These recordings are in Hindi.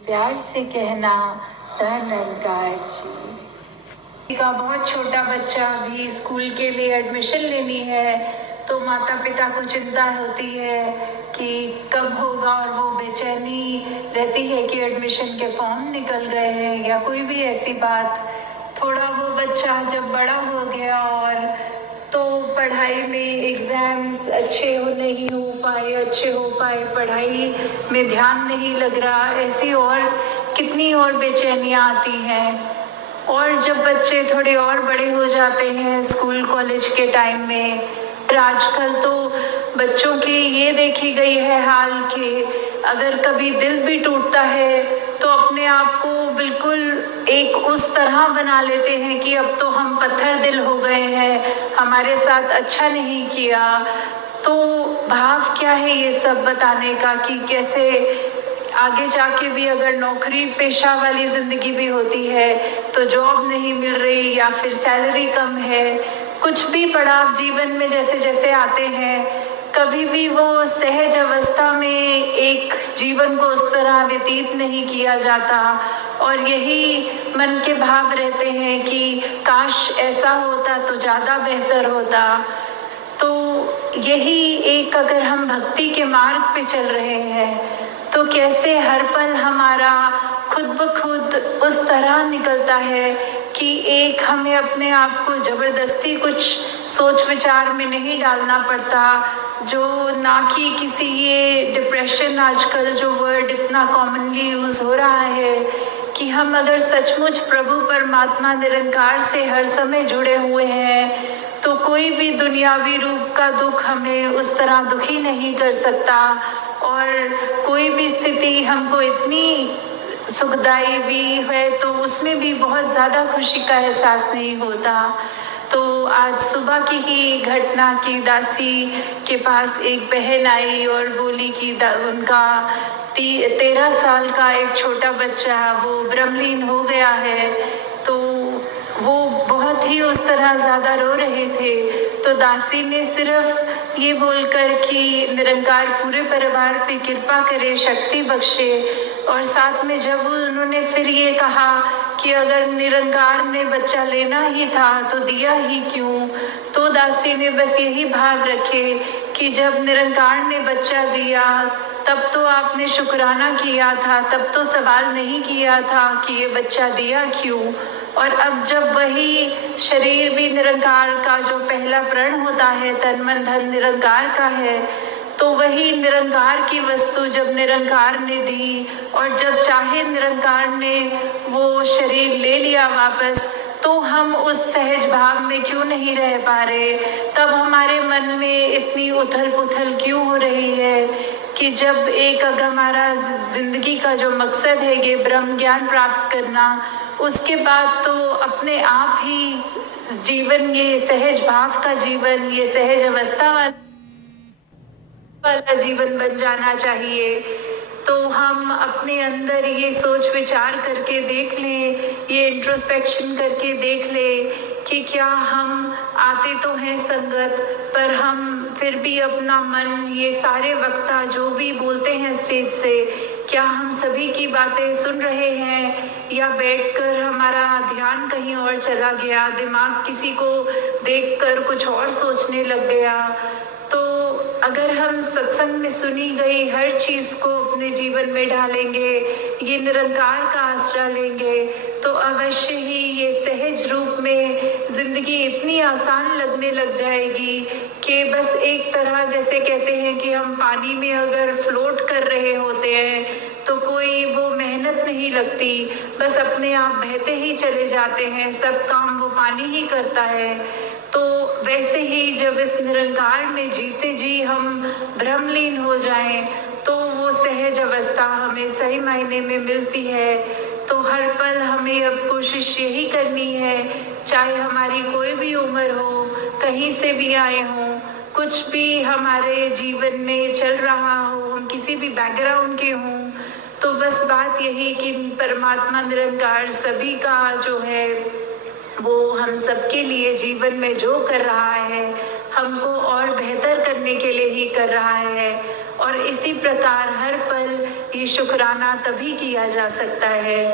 प्यार से कहना धनंकार जी का बहुत छोटा बच्चा भी स्कूल के लिए एडमिशन लेनी है तो माता पिता को चिंता होती है कि कब होगा, और वो बेचैनी रहती है कि एडमिशन के फॉर्म निकल गए हैं या कोई भी ऐसी बात। थोड़ा वो बच्चा जब बड़ा हो गया और तो पढ़ाई में एग्ज़ाम्स अच्छे नहीं हो पाए, पढ़ाई में ध्यान नहीं लग रहा, ऐसी और कितनी और बेचैनियाँ आती हैं। और जब बच्चे थोड़े और बड़े हो जाते हैं स्कूल कॉलेज के टाइम में, आजकल तो बच्चों की ये देखी गई है हाल कि अगर कभी दिल भी टूटता है तो अपने आप को बिल्कुल एक उस तरह बना लेते हैं कि अब तो हम पत्थर दिल हो गए हैं, हमारे साथ अच्छा नहीं किया। तो भाव क्या है ये सब बताने का कि कैसे आगे जाके भी अगर नौकरी पेशा वाली ज़िंदगी भी होती है तो जॉब नहीं मिल रही या फिर सैलरी कम है, कुछ भी पड़ाव जीवन में जैसे जैसे आते हैं, कभी भी वो सहज अवस्था में एक जीवन को उस तरह व्यतीत नहीं किया जाता। और यही मन के भाव रहते हैं कि काश ऐसा होता तो ज़्यादा बेहतर होता। तो यही एक, अगर हम भक्ति के मार्ग पे चल रहे हैं तो कैसे हर पल हमारा खुद ब खुद उस तरह निकलता है कि एक हमें अपने आप को ज़बरदस्ती कुछ सोच विचार में नहीं डालना पड़ता, जो ना कि किसी ये डिप्रेशन, आजकल जो वर्ड इतना कॉमनली यूज़ हो रहा है, कि हम अगर सचमुच प्रभु परमात्मा निरंकार से हर समय जुड़े हुए हैं तो कोई भी दुनियावी रूप का दुख हमें उस तरह दुखी नहीं कर सकता, और कोई भी स्थिति हमको इतनी सुखदाई भी है तो उसमें भी बहुत ज़्यादा खुशी का एहसास नहीं होता। तो आज सुबह की ही घटना की दासी के पास एक बहन आई और बोली कि उनका 13 साल का एक छोटा बच्चा वो ब्रह्मलीन हो गया है। तो वो बहुत ही उस तरह ज़्यादा रो रहे थे, तो दासी ने सिर्फ ये बोलकर कि निरंकार पूरे परिवार पे कृपा करे, शक्ति बख्शे, और साथ में जब उन्होंने फिर ये कहा कि अगर निरंकार ने बच्चा लेना ही था तो दिया ही क्यों, तो दासी ने बस यही भाव रखे कि जब निरंकार ने बच्चा दिया तब तो आपने शुक्राना किया था, तब तो सवाल नहीं किया था कि ये बच्चा दिया क्यों। और अब जब वही शरीर भी निरंकार का जो पहला प्रण होता है, तन मन धन निरंकार का है, तो वही निरंकार की वस्तु जब निरंकार ने दी और जब चाहे निरंकार ने वो शरीर ले लिया वापस, तो हम उस सहज भाव में क्यों नहीं रह पा रहे। तब हमारे मन में इतनी उथल पुथल क्यों हो रही है कि जब एक अगर हमारा जिंदगी का जो मकसद है ये ब्रह्म ज्ञान प्राप्त करना, उसके बाद तो अपने आप ही जीवन, ये सहज भाव का जीवन, ये सहज अवस्था वाला जीवन बन जाना चाहिए। तो हम अपने अंदर ये सोच विचार करके देख लें, ये इंट्रोस्पेक्शन करके देख लें कि क्या हम आते तो हैं संगत, पर हम फिर भी अपना मन, ये सारे वक्ता जो भी बोलते हैं स्टेज से, क्या हम सभी की बातें सुन रहे हैं या बैठकर हमारा ध्यान कहीं और चला गया, दिमाग किसी को देखकर कुछ और सोचने लग गया। तो अगर हम सत्संग में सुनी गई हर चीज़ को अपने जीवन में ढालेंगे, ये निरंकार का आसरा लेंगे, तो अवश्य ही ये सहज रूप में ज़िंदगी इतनी आसान लगने लग जाएगी कि बस एक तरह, जैसे कहते हैं कि हम पानी में अगर फ्लोट कर रहे होते हैं तो कोई वो मेहनत नहीं लगती, बस अपने आप बहते ही चले जाते हैं, सब काम वो पानी ही करता है। तो वैसे ही जब इस निरंकार में जीते जी हम ब्रह्मलीन हो जाएं तो वो सहज अवस्था हमें सही मायने में मिलती है। तो हर पल हमें अब कोशिश यही करनी है, चाहे हमारी कोई भी उम्र हो, कहीं से भी आए हों, कुछ भी हमारे जीवन में चल रहा हो, हम किसी भी बैकग्राउंड के हों, तो बस बात यही कि परमात्मा निरंकार सभी का जो है वो हम सबके लिए जीवन में जो कर रहा है हमको और बेहतर करने के लिए ही कर रहा है। और इसी प्रकार हर पल ये शुक्राना तभी किया जा सकता है।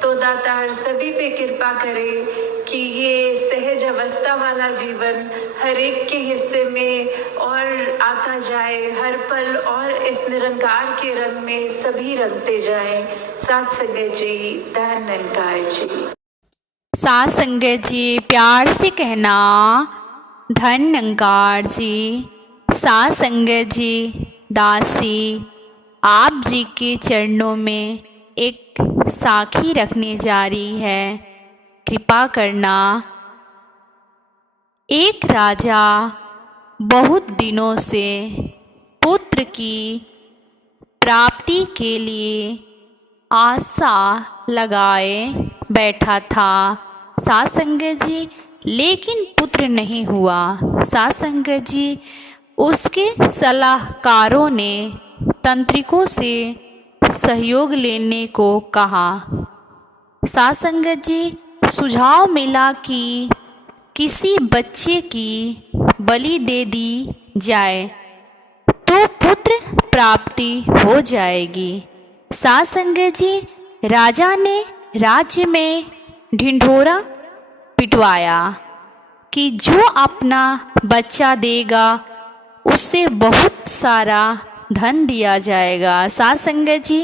तो दातार सभी पे कृपा करे कि ये सहज अवस्था वाला जीवन हर एक के हिस्से में और आता जाए, हर पल और इस निरंकार के रंग में सभी रंगते जाएं। साथ संगत जी, धन निरंकार जी। साथ संगत जी प्यार से कहना धन निरंकार जी। साथ संगत जी दासी आप जी के चरणों में एक साखी रखने जा रही है, कृपा करना। एक राजा बहुत दिनों से पुत्र की प्राप्ति के लिए आशा लगाए बैठा था साथ संगत जी, लेकिन पुत्र नहीं हुआ। साथ संगत जी उसके सलाहकारों ने तंत्रिकों से सहयोग लेने को कहा। साथ संगत जी सुझाव मिला कि किसी बच्चे की बलि दे दी जाए तो पुत्र प्राप्ति हो जाएगी। साथ संगत जी राजा ने राज्य में ढिंढोरा पिटवाया कि जो अपना बच्चा देगा उससे बहुत सारा धन दिया जाएगा। साथ संगत जी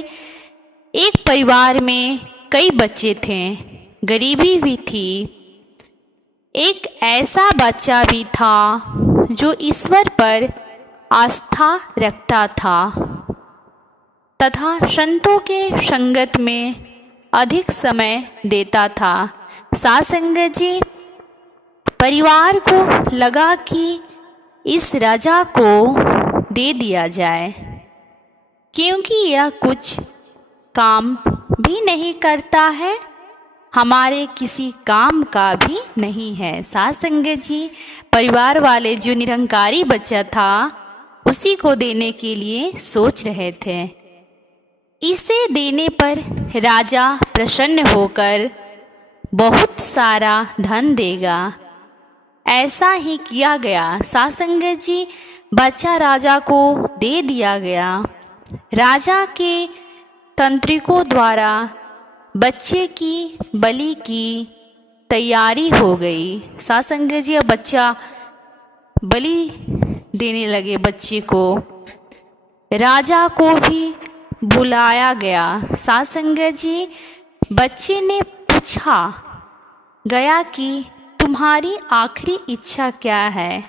एक परिवार में कई बच्चे थे, गरीबी भी थी। एक ऐसा बच्चा भी था जो ईश्वर पर आस्था रखता था तथा संतों के संगत में अधिक समय देता था। साथ संगत जी परिवार को लगा कि इस राजा को दे दिया जाए, क्योंकि यह कुछ काम भी नहीं करता है, हमारे किसी काम का भी नहीं है। साथ संगत जी परिवार वाले जो निरंकारी बच्चा था उसी को देने के लिए सोच रहे थे। इसे देने पर राजा प्रसन्न होकर बहुत सारा धन देगा, ऐसा ही किया गया। साथ संगत जी बच्चा राजा को दे दिया गया। राजा के तंत्रिकों द्वारा बच्चे की बलि की तैयारी हो गई। साथ संगत जी अब बच्चा बलि देने लगे बच्चे को। राजा को भी बुलाया गया। साथ संगत जी बच्चे ने पूछा गया कि तुम्हारी आखिरी इच्छा क्या है।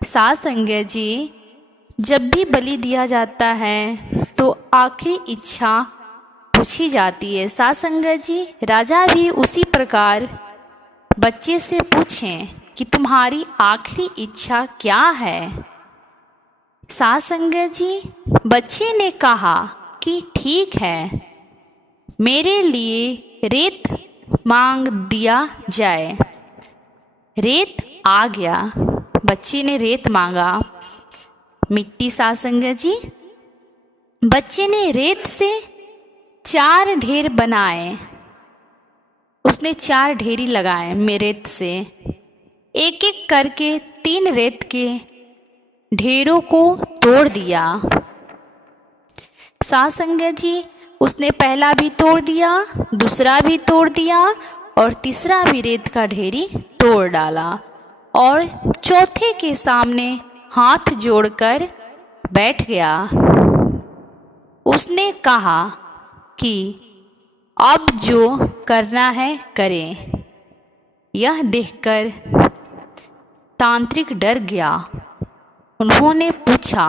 साथ संगत जी जब भी बलि दिया जाता है तो आखिरी इच्छा पूछी जाती है। साथ संगत जी राजा भी उसी प्रकार बच्चे से पूछें कि तुम्हारी आखिरी इच्छा क्या है। साथ संगत जी बच्चे ने कहा कि ठीक है, मेरे लिए रेत मांग दिया जाए। रेत आ गया, बच्चे ने रेत मांगा, मिट्टी। साथ संगत जी बच्चे ने रेत से 4 ढेर बनाए, उसने 4 ढेरी लगाए रेत से। एक एक करके 3 रेत के ढेरों को तोड़ दिया। साथ संगत जी उसने पहला भी तोड़ दिया, दूसरा भी तोड़ दिया और तीसरा भी रेत का ढेरी तोड़ डाला और चौथे के सामने हाथ जोड़कर बैठ गया। उसने कहा कि अब जो करना है करें। यह देखकर तांत्रिक डर गया। उन्होंने पूछा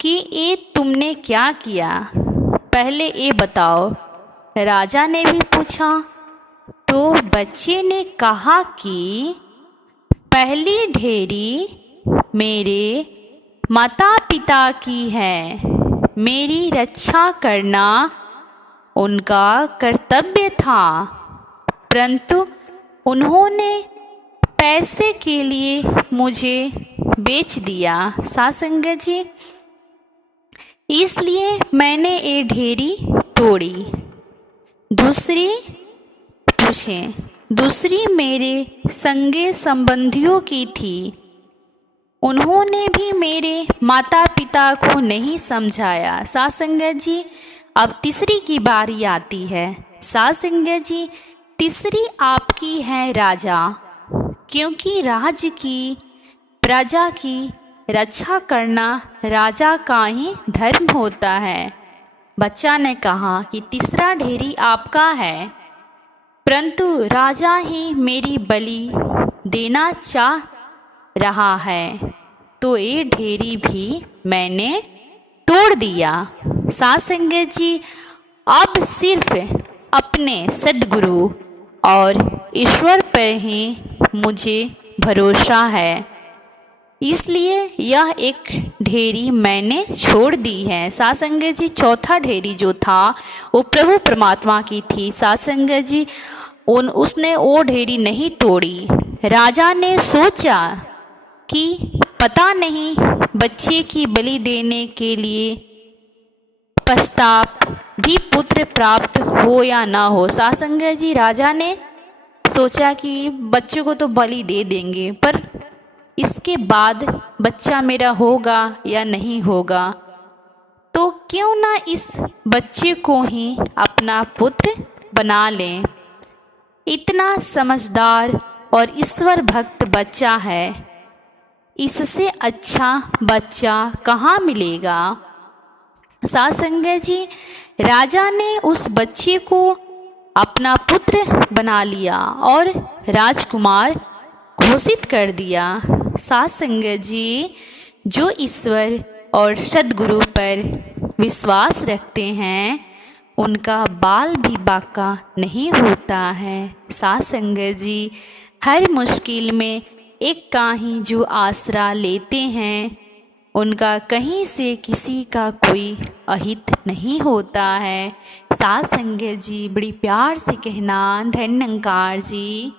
कि ये तुमने क्या किया, पहले ये बताओ। राजा ने भी पूछा तो बच्चे ने कहा कि पहली ढेरी मेरे माता पिता की है, मेरी रक्षा करना उनका कर्तव्य था, परंतु उन्होंने पैसे के लिए मुझे बेच दिया। साथ संगत जी इसलिए मैंने ये ढेरी तोड़ी। दूसरी पूछें, दूसरी मेरे संगे संबंधियों की थी, उन्होंने भी मेरे माता पिता को नहीं समझाया। साथ संगत जी अब तीसरी की बारी आती है। सात संगत जी, तीसरी आपकी है राजा, क्योंकि राज्य की प्रजा की रक्षा करना राजा का ही धर्म होता है। बच्चा ने कहा कि तीसरा ढेरी आपका है, परंतु राजा ही मेरी बलि देना चाह रहा है, तो ये ढेरी भी मैंने तोड़ दिया। सात संगत जी, अब सिर्फ अपने सद्गुरु और ईश्वर पर ही मुझे भरोसा है, इसलिए यह एक ढेरी मैंने छोड़ दी है। सात संगत जी, चौथा ढेरी जो था वो प्रभु परमात्मा की थी। सात संगत जी, उसने वो ढेरी नहीं तोड़ी। राजा ने सोचा कि पता नहीं बच्चे की बलि देने के लिए पश्चात भी पुत्र प्राप्त हो या ना हो। सात संगत जी, राजा ने सोचा कि बच्चों को तो बलि दे देंगे, पर इसके बाद बच्चा मेरा होगा या नहीं होगा, तो क्यों ना इस बच्चे को ही अपना पुत्र बना लें। इतना समझदार और ईश्वर भक्त बच्चा है, इससे अच्छा बच्चा कहाँ मिलेगा। सात संगत जी, राजा ने उस बच्चे को अपना पुत्र बना लिया और राजकुमार घोषित कर दिया। सात संगत जी, जो ईश्वर और सद्गुरु पर विश्वास रखते हैं उनका बाल भी बाका नहीं होता है। सात संगत जी, हर मुश्किल में एक का ही जो आसरा लेते हैं उनका कहीं से किसी का कोई अहित नहीं होता है। सात संगत जी, बड़ी प्यार से कहना धन्यकार जी।